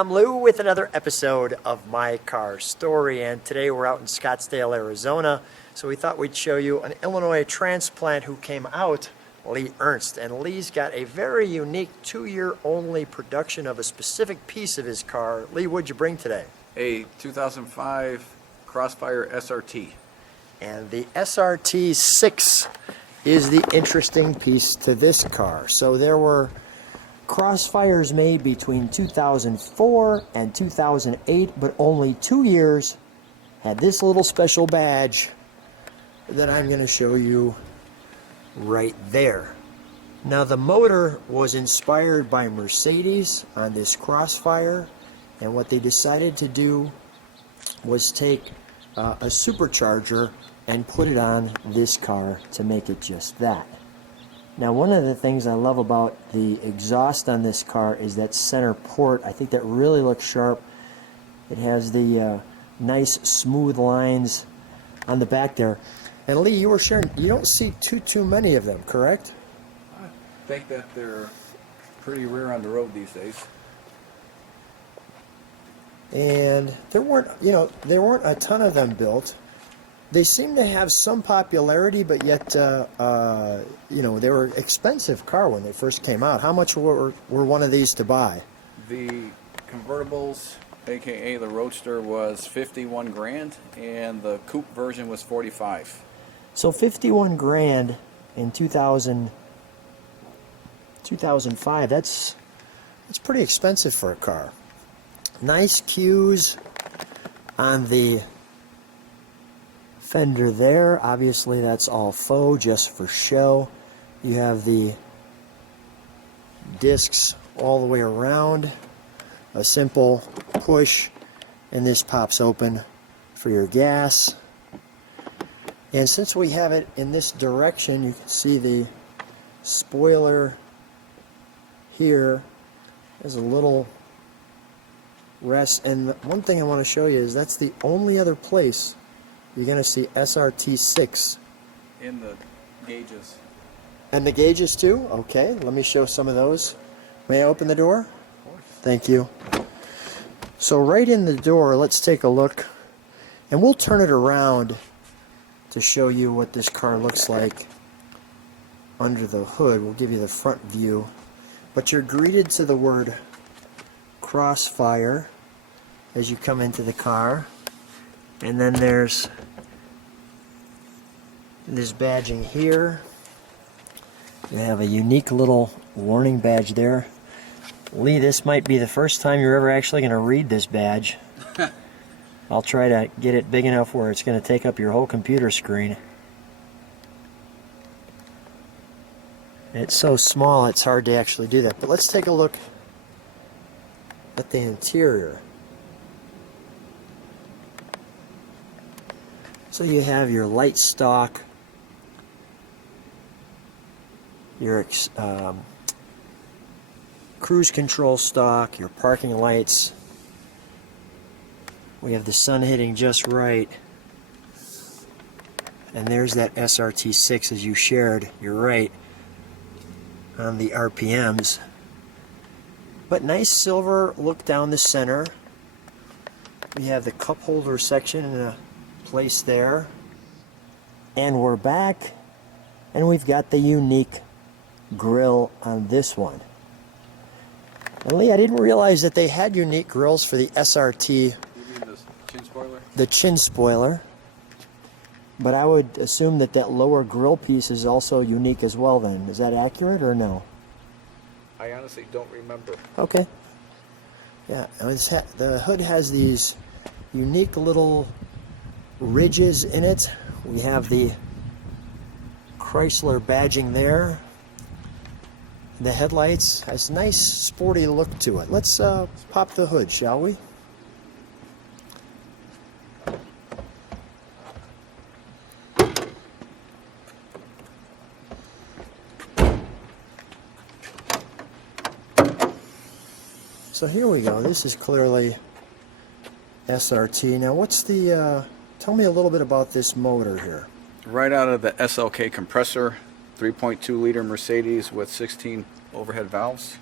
I'm Lou with another episode of My Car Story, and today we're out in Scottsdale, Arizona. So we thought we'd show you an Illinois transplant who came out, Lee Ernst. And Lee's got a very unique 2-year-only production of a specific piece of his car. Lee, what'd you bring today? A 2005 Crossfire SRT. And the SRT6 is the interesting piece to this car. So there were Crossfires made between 2004 and 2008, but only 2 years had this little special badge that I'm going to show you right there. Now the motor was inspired by Mercedes on this Crossfire, and what they decided to do was take a supercharger and put it on this car to make it just that. Now, one of the things I love about the exhaust on this car is that center port. I think that really looks sharp. It has the nice smooth lines on the back there. And Lee, you were sharing, you don't see too many of them, correct? I think that they're pretty rare on the road these days. And there weren't a ton of them built. They seem to have some popularity, but yet, they were an expensive car when they first came out. How much were one of these to buy? The convertibles, aka the Roadster, was 51 grand, and the coupe version was 45. So 51 grand in 2005. That's pretty expensive for a car. Nice cues on the fender there. Obviously that's all faux, just for show. You have the discs all the way around, a simple push, and this pops open for your gas. And since we have it in this direction, you can see the spoiler here. There's a little rest, and one thing I want to show you is that's the only other place you're going to see SRT6. In the gauges. And the gauges too? Okay, let me show some of those. May I open the door? Of course. Thank you. So right in the door, let's take a look. And we'll turn it around to show you what this car looks like under the hood. We'll give you the front view. But you're greeted to the word Crossfire as you come into the car. And then there's this badging here. You have a unique little warning badge there. Lee, this might be the first time you're ever actually going to read this badge. I'll try to get it big enough where it's going to take up your whole computer screen. It's so small it's hard to actually do that. But let's take a look at the interior. So you have your light stock, your cruise control stock, your parking lights. We have the sun hitting just right. And there's that SRT6 as you shared, you're right, on the RPMs. But nice silver look down the center. We have the cup holder section in a place there, and we're back, and we've got the unique grill on this one. And Lee, I didn't realize that they had unique grills for the SRT. You mean the chin spoiler? The chin spoiler, but I would assume that that lower grill piece is also unique as well then. Is that accurate or no? I honestly don't remember. Okay. Yeah, the hood has these unique little ridges in it. We have the Chrysler badging there. The headlights has a nice sporty look to it. Let's pop the hood, shall we? So here we go. This is clearly SRT. Now what's the tell me a little bit about this motor here. Right out of the SLK compressor, 3.2 liter Mercedes with 16 overhead valves.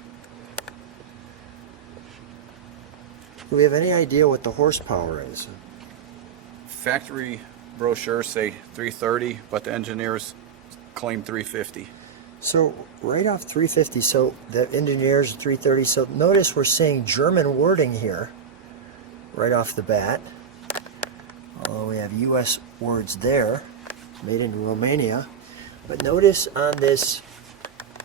Do we have any idea what the horsepower is? Factory brochures say 330, but the engineers claim 350. So right off 350, so the engineers 330. So notice we're seeing German wording here right off the bat. Although we have US words there, made in Romania. But notice on this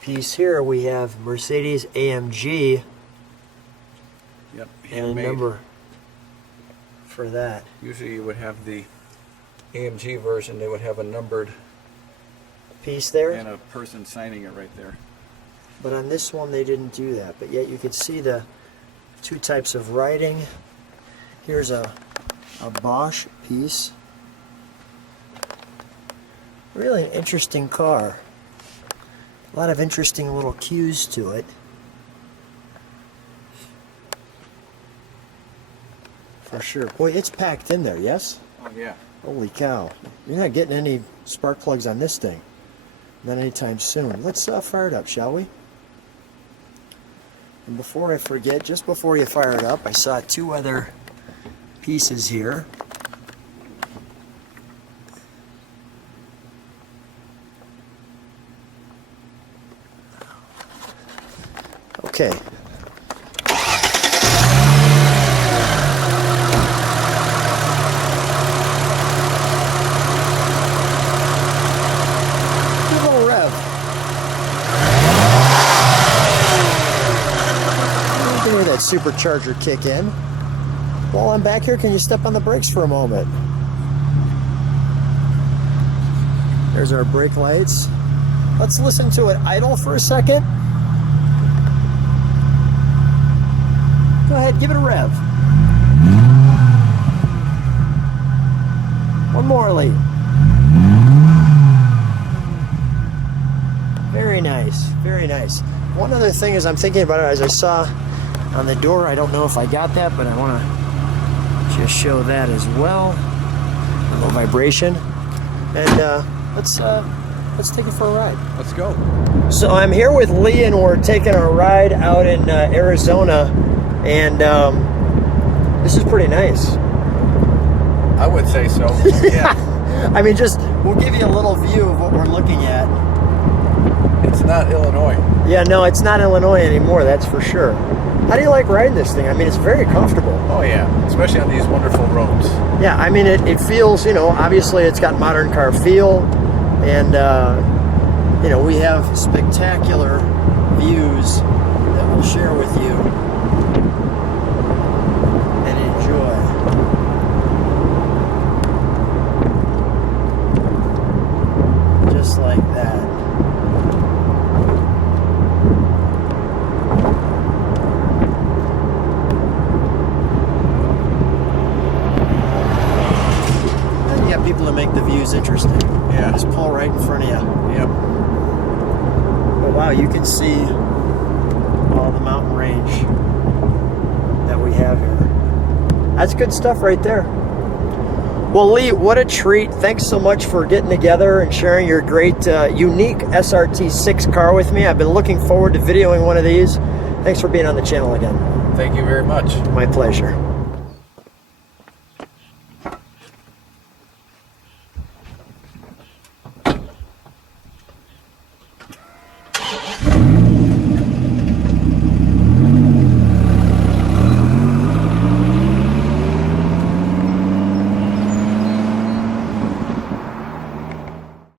piece here we have Mercedes AMG Yep, and a handmade. number for that. Usually you would have the AMG version, they would have a numbered Piece there. and a person signing it right there. But on this one they didn't do that. But yet you could see the two types of writing. Here's a Bosch piece. Really an interesting car. A lot of interesting little cues to it. For sure. Boy, it's packed in there, yes? Oh yeah. Holy cow. You're not getting any spark plugs on this thing. Not anytime soon. Let's fire it up, shall we? And before I forget, just before you fire it up, I saw two other pieces here. Okay. Give a little rev. You can hear that supercharger kick in. While I'm back here, can you step on the brakes for a moment? There's our brake lights. Let's listen to it idle for a second. Go ahead, give it a rev. One more, Lee. Very nice, very nice. One other thing is I'm thinking about it as I saw on the door. I don't know if I got that, but I want to just show that as well. A little vibration. And let's take it for a ride. Let's go. So I'm here with Lee and we're taking a ride out in Arizona. And this is pretty nice. I would say so. Yeah. I mean, just, we'll give you a little view of what we're looking at. It's not Illinois. Yeah, no, it's not Illinois anymore, that's for sure. How do you like riding this thing? I mean, it's very comfortable. Oh yeah, especially on these wonderful roads. Yeah, I mean, it feels, you know, obviously it's got modern car feel. And, you know, we have spectacular views that we'll share with you. Just like that. And you got people to make the views interesting. Yeah. Just pull right in front of you. Yep. But wow, you can see all the mountain range that we have here. That's good stuff right there. Well, Lee, what a treat. Thanks so much for getting together and sharing your great, unique SRT6 car with me. I've been looking forward to videoing one of these. Thanks for being on the channel again. Thank you very much. My pleasure.